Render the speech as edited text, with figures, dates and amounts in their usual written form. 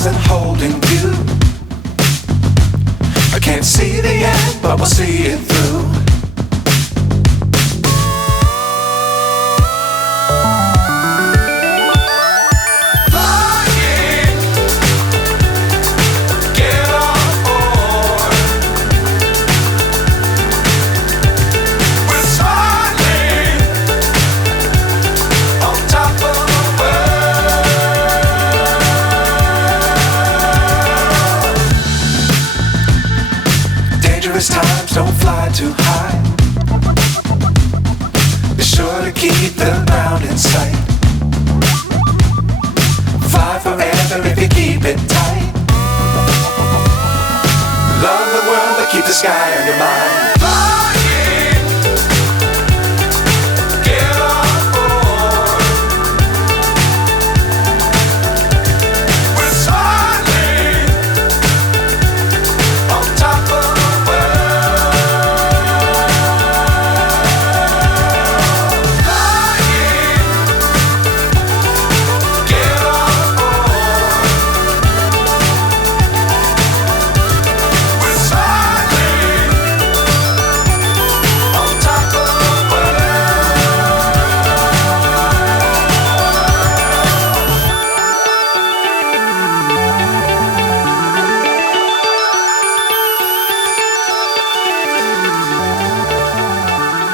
stars and holding you. I can't see the end, but we'll see it through. Times don't fly too high. Be sure to keep the ground in sight. Fly forever if you keep it tight. Love the world but keep the sky on your mind.